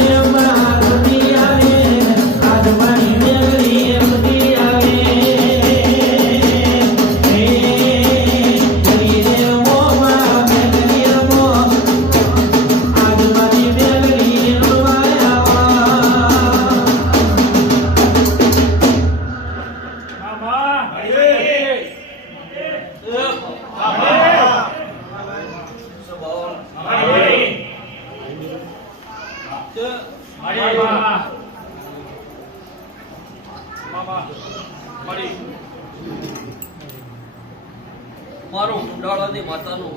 આવે મારુતિ આવે આજ મારી મેલડી એમડી આવે હે કરી રે મો મા મેલડી મો આજ મારી મેલડી રવાયા મારું કુંડાળાની માતાનું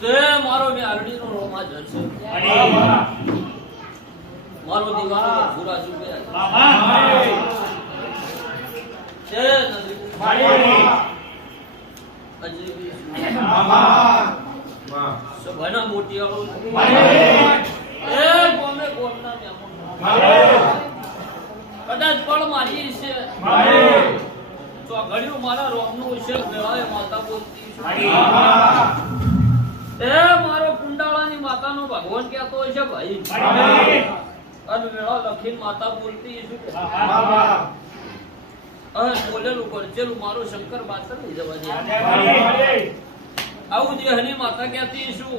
તે મારો મેલડીનો રોમા જશે મારો દીવાનો પૂરા ચૂકે તે મોટી આવો એ ગોમે ગોમના મહેમાન કદાચ પણ મારી છે તો આ ઘડિયું મારા રોમનું છે વેળાએ માતા બોલતી છે. એ મારો કુંડાળાની માતાનો ભગવાન કહેતો છે અને લખીને માતા બોલતી બોલેલું કરચેલું મારો શંકર બાતર નહીં જવા દે આવું દેહની માતા કહેતી શું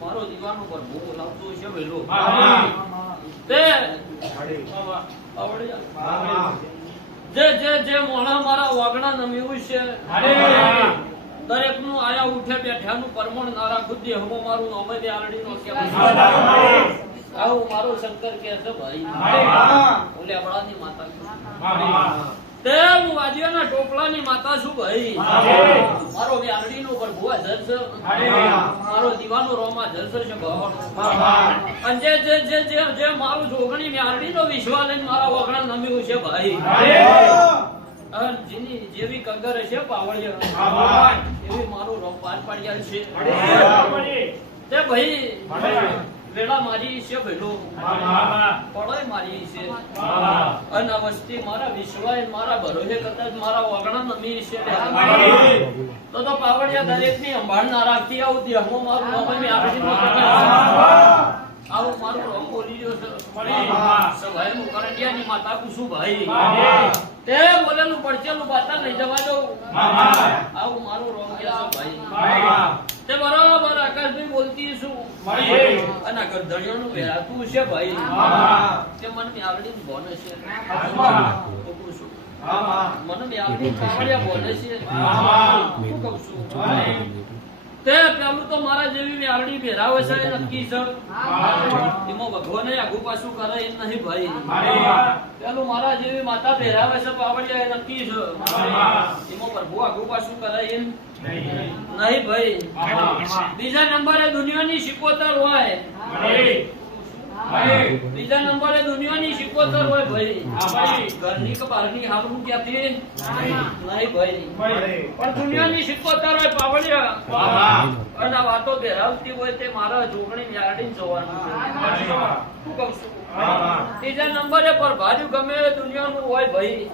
મારો દીવાનો પર બહુ બોલાવતો છે વેલો. તે જે જે જે મોણા મારા વાગણા નમ્યું છે. દરેકનું આયા ઉઠે બેઠાનું પરમણ નારા ખુદ્દી હમો મારું અમે દે આરડી નો કે આવું મારો શંકર કે છે ભાઈ ઓલે અબળાની માતા ટોપલાની માતા છું ભાઈ. મારો વ્યારડી નો પર ભુવા જરસ મારો દીવાનો રોમા જરસ છે અને જે જે જે જે જે મારું જોગણી વ્યારડી નો વિશ્વાસ લઈને મારા વગણા નમ્યું છે ભાઈ. જેની જેવી કંગર છે પાવળિયા. એવી મારું રોગ પાર પાડ્યા છે. તે ભાઈ વેળા મારી છે ભેલો. પડોય મારી છે. અને વસ્તી મારા વિશ્વાય મારા ભરોસે કરતા મારા વગણા નમી છે. તો તો પાવડિયા દરેકની સંભાળ ના રાખતી આવું હું મારું નામ મેં આપી આવું મારું રોમ બોલી રહ્યો છે. સભાઈ હું કરંડિયાની માતા કુસુ ભાઈ. તે બોલેલું પડચેલું પાતા નહીં જવા દઉં આવું મારું રોમ ભાઈ. તે બરાબર આકાશભાઈ બોલતી છું. અને આ ગરધણીઓનું વેરાતું છે ભાઈ. તે મને મેળડી બોને છે. મને કાવડિયા બોને છે. હું કહું છું. તે પેલું તો મારા જેવી મેળડી ભેરાવે છે નક્કી છે. એમાં ભગવાને આગુ પાછું કરે એમ નહીં ભાઈ. પેલું મારા જેવી માતા ભેરાવે છે પાવડિયા એ નક્કી છે. એમાં પ્રભુ આગુ પાછું કરે એમ નહીં. ભાઈ. બીજા નંબરે દુનિયાની શિકોતર હોય. બીજા નંબરે દુનિયાની શિકોતર હોય ભાઈ. ઘરની કે બહારની હારું ક્યાંથી? નહીં ભાઈ. પણ દુનિયાની શિકોતર હોય પાવડિયા અને વાતો ધરાવતી હોય તે મારા જોગણી યારડી જોવાનું છે. શું કહું છું. ત્રીજા નંબરે પર ભાર્યું ગમે દુનિયાનું હોય ભાઈ.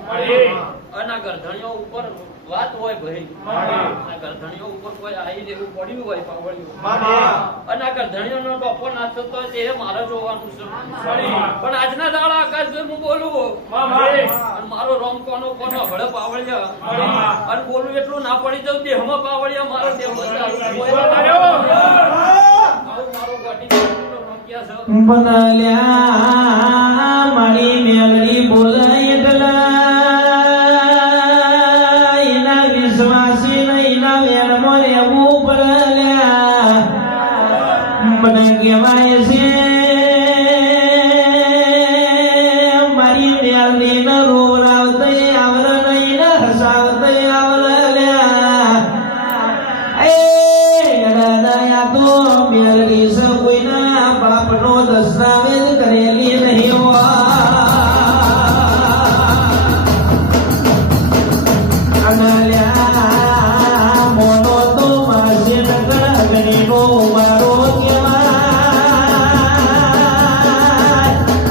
અને ગરધણીઓ ઉપર વાત હોય ભાઈ. આ ગરધણીઓ ઉપર કોઈ આવી દેવું પડ્યું હોય પાવડિયું અને આ ગરધણીઓનો ટોપો ના થતો હોય તે મારે જોવાનું છે. પણ આજના દાડા આકાશભાઈ હું બોલું. અને મારો રોમ કોનો કોનો? હળે પાવળિયા. અને બોલું એટલું ના પડી જવું દેહમાં પાવળિયા મારો દેહ? બદલ્યા મારી મેલડી બોલાય તો મેલડી સ કોઈના બાપનો દસ્તાવેજ કરેલી નહીં મારો.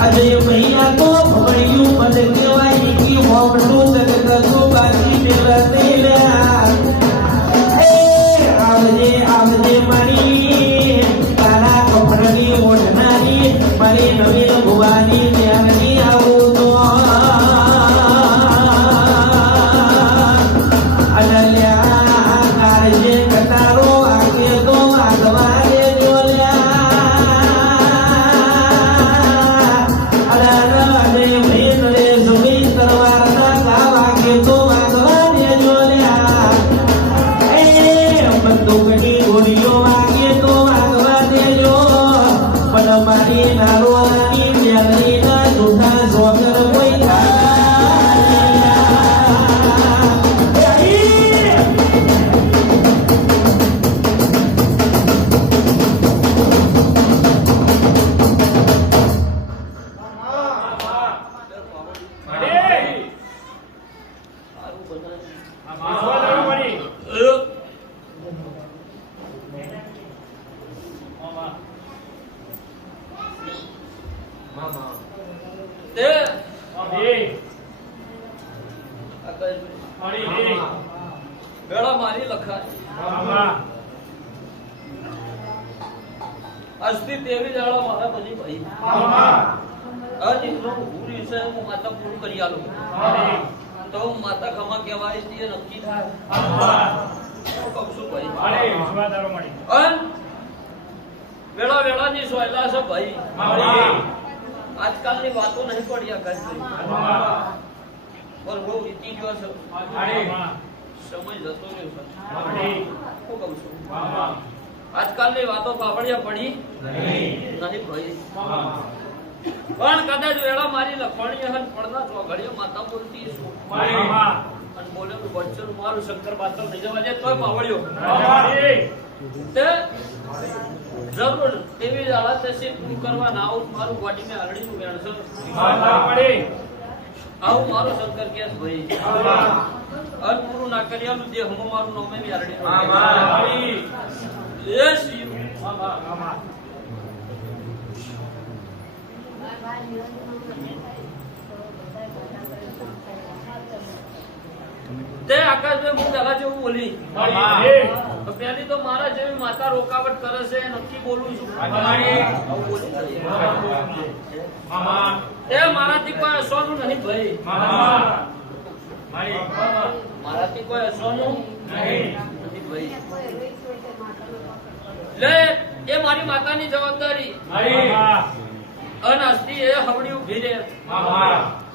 અજય Madinah મારી લખાય આજથી તેવી જાળો મારા પછી ભાઈ. આ દીકરો ભૂરી હું માતા પૂરું કરી આલું. તો હું માતા ખમા કહેવાય તે નક્કી થાય. હું. છું ભાઈ. અન? વેળા વેળાની સોયલા છે ભાઈ. આજકાલની વાતો નહીં પડ્યા કરતી પણ બહુ વીતી ગયો છે. સમય જતો રહ્યો કહું છું આજકાલની વાતો પાપડિયા પડી? નહીં ભાઈ. પણ કદાચ વેળા મારી લખવાની હન પડના ચોઘડીએ માતા બોલતી છું અને બોલેલું વચ્ચે મારું શંકર પાત્ર થઈ જવા જાય તોય પાવડ્યો તે જરૂર તેવી હાલત તસી પૂરું કરવા ના આવું મારું ગોડીને હરડીનું નું છે આવું મારું શંકર કે ભાઈ. અન પૂરું ના કર્યાનું દેહ હું મારું નામે બી હરડી એ શિવ. તે આકાશભાઈ હું પેલા જેવું બોલી. પેલી તો મારા જેવી માતા રોકાવટ કરે છે નક્કી બોલું છું. એ મારાથી કોઈ સોનું નહીં ભાઈ. મારાથી કોઈ હસવાનું નહીં. ભાઈ. લે એ મારી માતાની જવાબદારી. અનાસ્તી એ હવડી ઊભી રહે.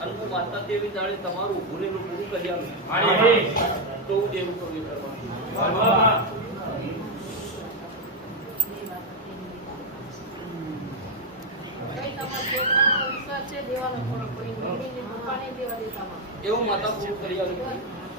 અને હું માતા દેવી જાણે તમારું ભૂલેલું પૂરું કરી આવું. તો હું દેવું કવિ કરવા. એવું માતા પૂરું કરી આલું.